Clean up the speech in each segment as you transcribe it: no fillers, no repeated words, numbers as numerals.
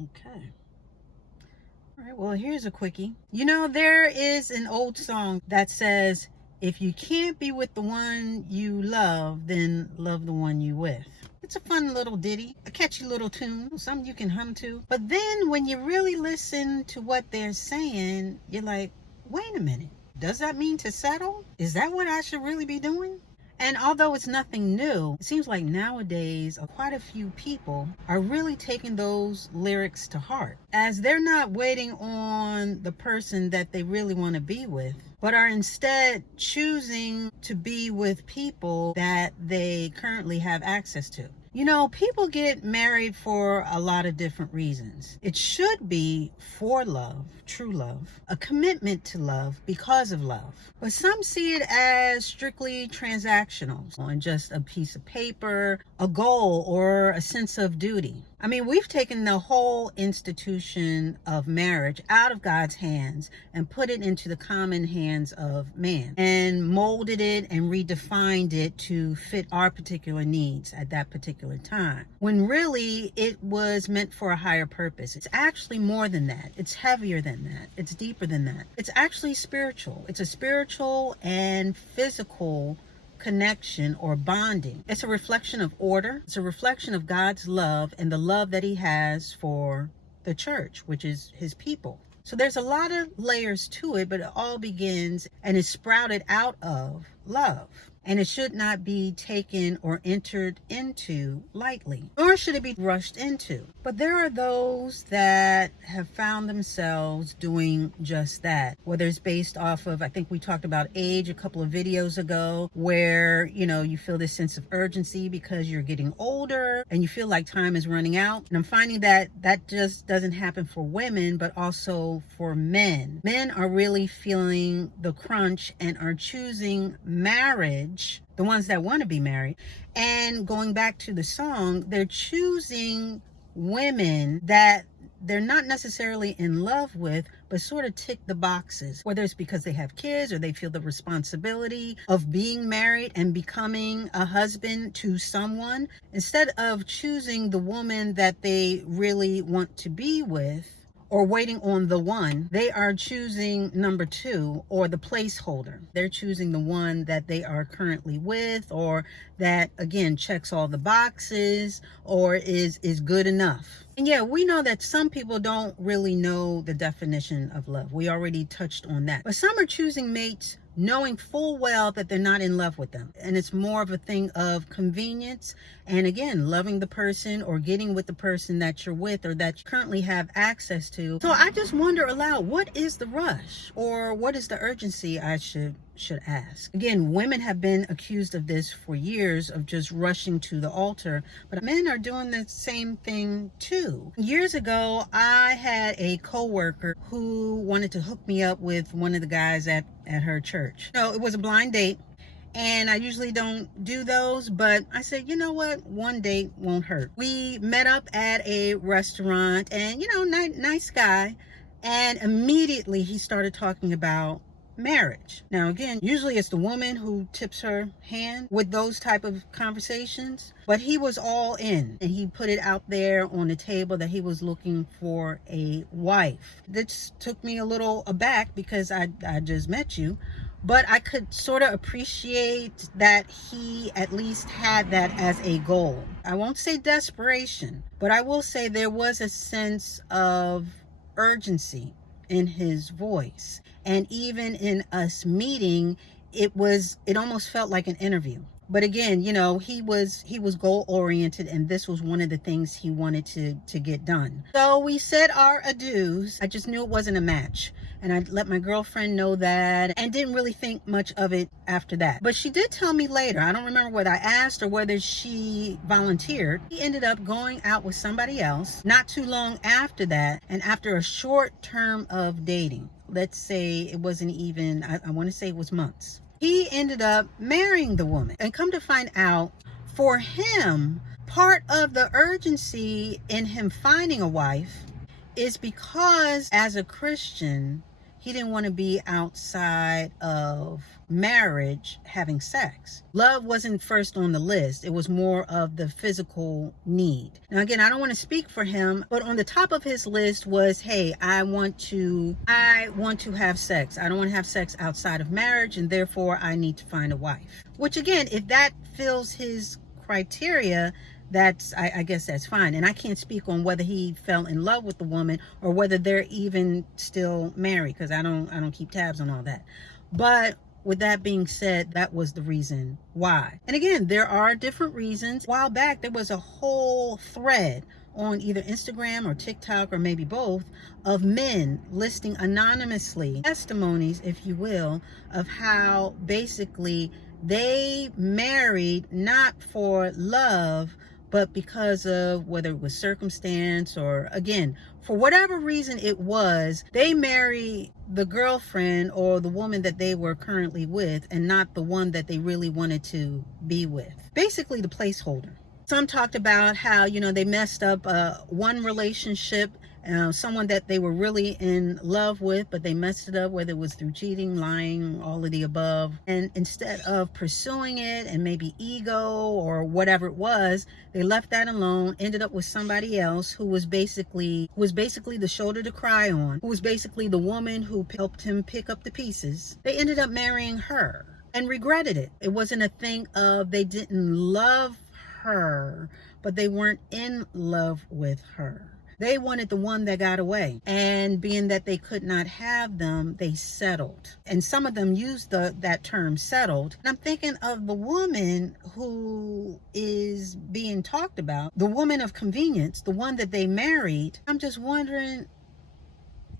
Okay. All right, well, here's a quickie. You know, there is an old song that says, if you can't be with the one you love, then love the one you with. It's a fun little ditty, a catchy little tune, something you can hum to. But then when you really listen to what they're saying, you're like, wait a minute. Does that mean to settle? Is that what I should really be doing? And although it's nothing new, it seems like nowadays quite a few people are really taking those lyrics to heart, as they're not waiting on the person that they really want to be with, but are instead choosing to be with people that they currently have access to. You know, people get married for a lot of different reasons. It should be for love, true love, a commitment to love because of love. But some see it as strictly transactional, on just a piece of paper, a goal, or a sense of duty. I mean, we've taken the whole institution of marriage out of God's hands and put it into the common hands of man, and molded it and redefined it to fit our particular needs at that particular time, when really it was meant for a higher purpose. It's actually more than that. It's heavier than that. It's deeper than that. It's actually spiritual. It's a spiritual and physical connection or bonding. It's a reflection of order. It's a reflection of God's love and the love that he has for the church, which is his people. So there's a lot of layers to it, but it all begins and is sprouted out of love. And it should not be taken or entered into lightly, nor should it be rushed into. But there are those that have found themselves doing just that, whether it's based off of, I think we talked about age a couple of videos ago, where, you know, you feel this sense of urgency because you're getting older and you feel like time is running out. And I'm finding that that just doesn't happen for women, but also for men. Men are really feeling the crunch and are choosing marriage, the ones that want to be married. And going back to the song, they're choosing women that they're not necessarily in love with, but sort of tick the boxes, whether it's because they have kids or they feel the responsibility of being married and becoming a husband to someone, instead of choosing the woman that they really want to be with, or waiting on the one. They are choosing number two, or the placeholder. They're choosing the one that they are currently with, or that, again, checks all the boxes, or is good enough. And yeah, we know that some people don't really know the definition of love. We already touched on that. But some are choosing mates knowing full well that they're not in love with them. And it's more of a thing of convenience. And again, loving the person or getting with the person that you're with or that you currently have access to. So I just wonder aloud, what is the rush? Or what is the urgency, I should ask? Again, women have been accused of this for years, of just rushing to the altar, but men are doing the same thing too. Years ago, I had a coworker who wanted to hook me up with one of the guys at her church. So it was a blind date, and I usually don't do those, but I said, you know what, one date won't hurt. We met up at a restaurant, and you know, nice guy, and immediately he started talking about marriage. Now again, usually it's the woman who tips her hand with those type of conversations, but he was all in, and he put it out there on the table that he was looking for a wife. This took me a little aback because I just met you, but I could sort of appreciate that he at least had that as a goal. I won't say desperation, but I will say there was a sense of urgency in his voice. And even in us meeting, it almost felt like an interview. But again, you know, he was goal oriented, and this was one of the things he wanted to get done. So we said our adieus. I just knew it wasn't a match. And I let my girlfriend know that, and didn't really think much of it after that. But she did tell me later, I don't remember whether I asked or whether she volunteered, he ended up going out with somebody else not too long after that, and after a short term of dating. Let's say it wasn't even, I want to say it was months. He ended up marrying the woman. And come to find out, for him, part of the urgency in him finding a wife is because as a Christian, he didn't want to be outside of marriage having sex. Love wasn't first on the list. It was more of the physical need. Now again, I don't want to speak for him, but on the top of his list was, hey, I want to have sex. I don't want to have sex outside of marriage, and therefore I need to find a wife. Which again, if that fills his criteria, I guess that's fine. And I can't speak on whether he fell in love with the woman or whether they're even still married, because I don't keep tabs on all that. But with that being said, that was the reason why. And again, there are different reasons. A while back, there was a whole thread on either Instagram or TikTok or maybe both of men listing anonymously testimonies, if you will, of how basically they married not for love, but because of whether it was circumstance or, again, for whatever reason it was, they married the girlfriend or the woman that they were currently with and not the one that they really wanted to be with. Basically the placeholder. Some talked about how, they messed up one relationship, someone that they were really in love with, but they messed it up, whether it was through cheating, lying, all of the above. And instead of pursuing it and maybe ego or whatever it was, they left that alone, ended up with somebody else who was basically the shoulder to cry on, who was basically the woman who helped him pick up the pieces. They ended up marrying her and regretted it. It wasn't a thing of they didn't love her, but they weren't in love with her. They wanted the one that got away, and being that they could not have them, they settled. And some of them used that term settled. And I'm thinking of the woman who is being talked about, the woman of convenience, the one that they married. I'm just wondering,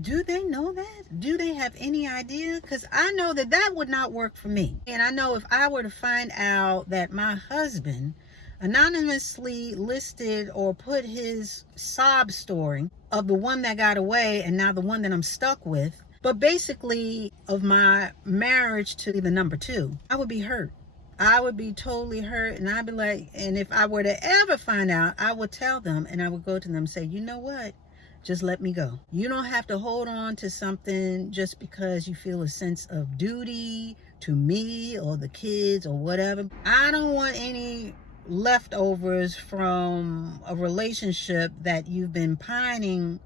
do they know that? Do they have any idea? Because I know that would not work for me. And I know if I were to find out that my husband anonymously listed or put his sob story of the one that got away and now the one that I'm stuck with, but basically of my marriage to the number two, I would be hurt. I would be totally hurt, and I'd be like, and if I were to ever find out, I would tell them, and I would go to them and say, you know what? Just let me go. You don't have to hold on to something just because you feel a sense of duty to me or the kids or whatever. I don't want any leftovers from a relationship that you've been pining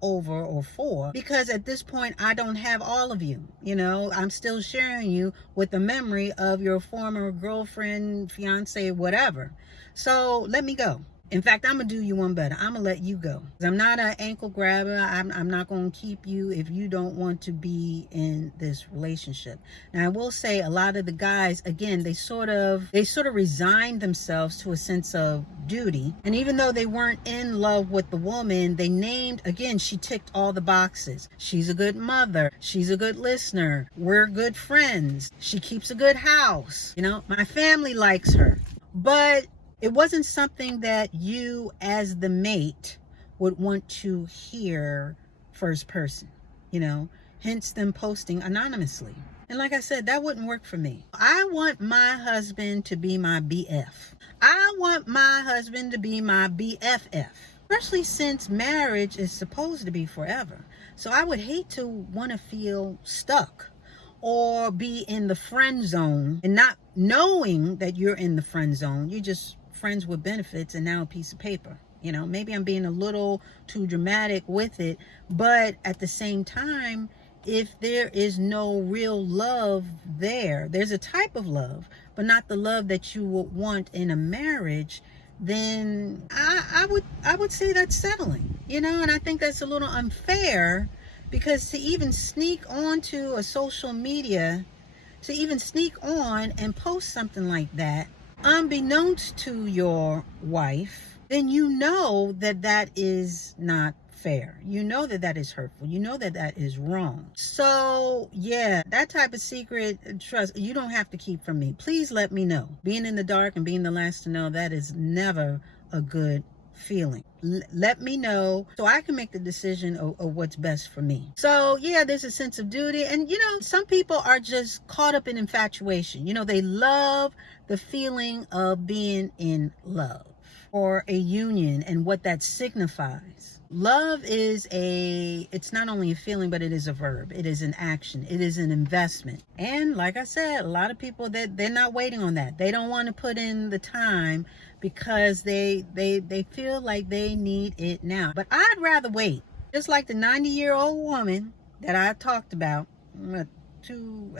over or for, because at this point I don't have all of you. I'm still sharing you with the memory of your former girlfriend, fiance, whatever. So let me go. In fact, I'm going to do you one better. I'm going to let you go. I'm not an ankle grabber. I'm not going to keep you if you don't want to be in this relationship. Now, I will say a lot of the guys, again, they sort of resigned themselves to a sense of duty. And even though they weren't in love with the woman, they named, again, she ticked all the boxes. She's a good mother. She's a good listener. We're good friends. She keeps a good house. My family likes her. But it wasn't something that you as the mate would want to hear first person, hence them posting anonymously. And like I said, that wouldn't work for me. I want my husband to be my BF. I want my husband to be my BFF, especially since marriage is supposed to be forever. So I would hate to want to feel stuck or be in the friend zone and not knowing that you're in the friend zone. You just friends with benefits and now a piece of paper. Maybe I'm being a little too dramatic with it, but at the same time, if there is no real love there's a type of love, but not the love that you would want in a marriage, then I would say that's settling. And I think that's a little unfair, because to even sneak onto a social media, to even sneak on and post something like that, unbeknownst to your wife, then that is not fair. That is hurtful. That is wrong. So yeah, that type of secret trust you don't have to keep from me. Please let me know. Being in the dark and being the last to know, that is never a good feeling. Let me know so I can make the decision of what's best for me. So yeah, there's a sense of duty. And you know, some people are just caught up in infatuation. You know, they love the feeling of being in love or a union and what that signifies. Love is it's not only a feeling, but it is a verb. It is an action. It is an investment. And like I said, a lot of people, they're not waiting on that. They don't want to put in the time because they feel like they need it now. But I'd rather wait. Just like the 90-year-old woman that I talked about 2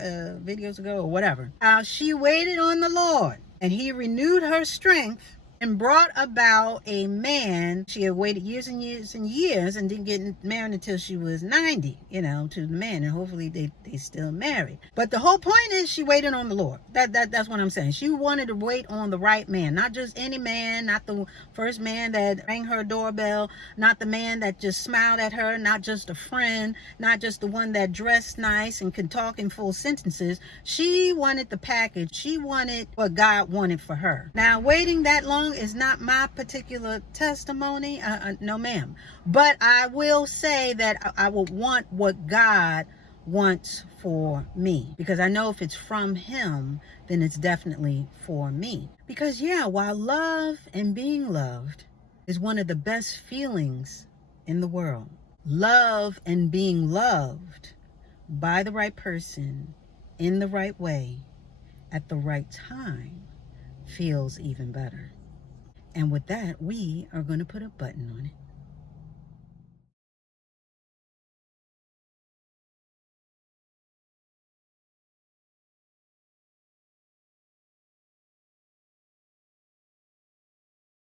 videos ago or whatever. How she waited on the Lord and he renewed her strength and brought about a man. She had waited years and years and years and didn't get married until she was 90, you know, to the man. And hopefully they still married. But the whole point is she waited on the Lord. That's what I'm saying. She wanted to wait on the right man. Not just any man. Not the first man that rang her doorbell. Not the man that just smiled at her. Not just a friend. Not just the one that dressed nice and could talk in full sentences. She wanted the package. She wanted what God wanted for her. Now, waiting that long is not my particular testimony. No, ma'am. But I will say that I would want what God wants for me. Because I know if it's from him, then it's definitely for me. Because yeah, while love and being loved is one of the best feelings in the world, love and being loved by the right person, in the right way, at the right time, feels even better. And with that, we are going to put a button on it.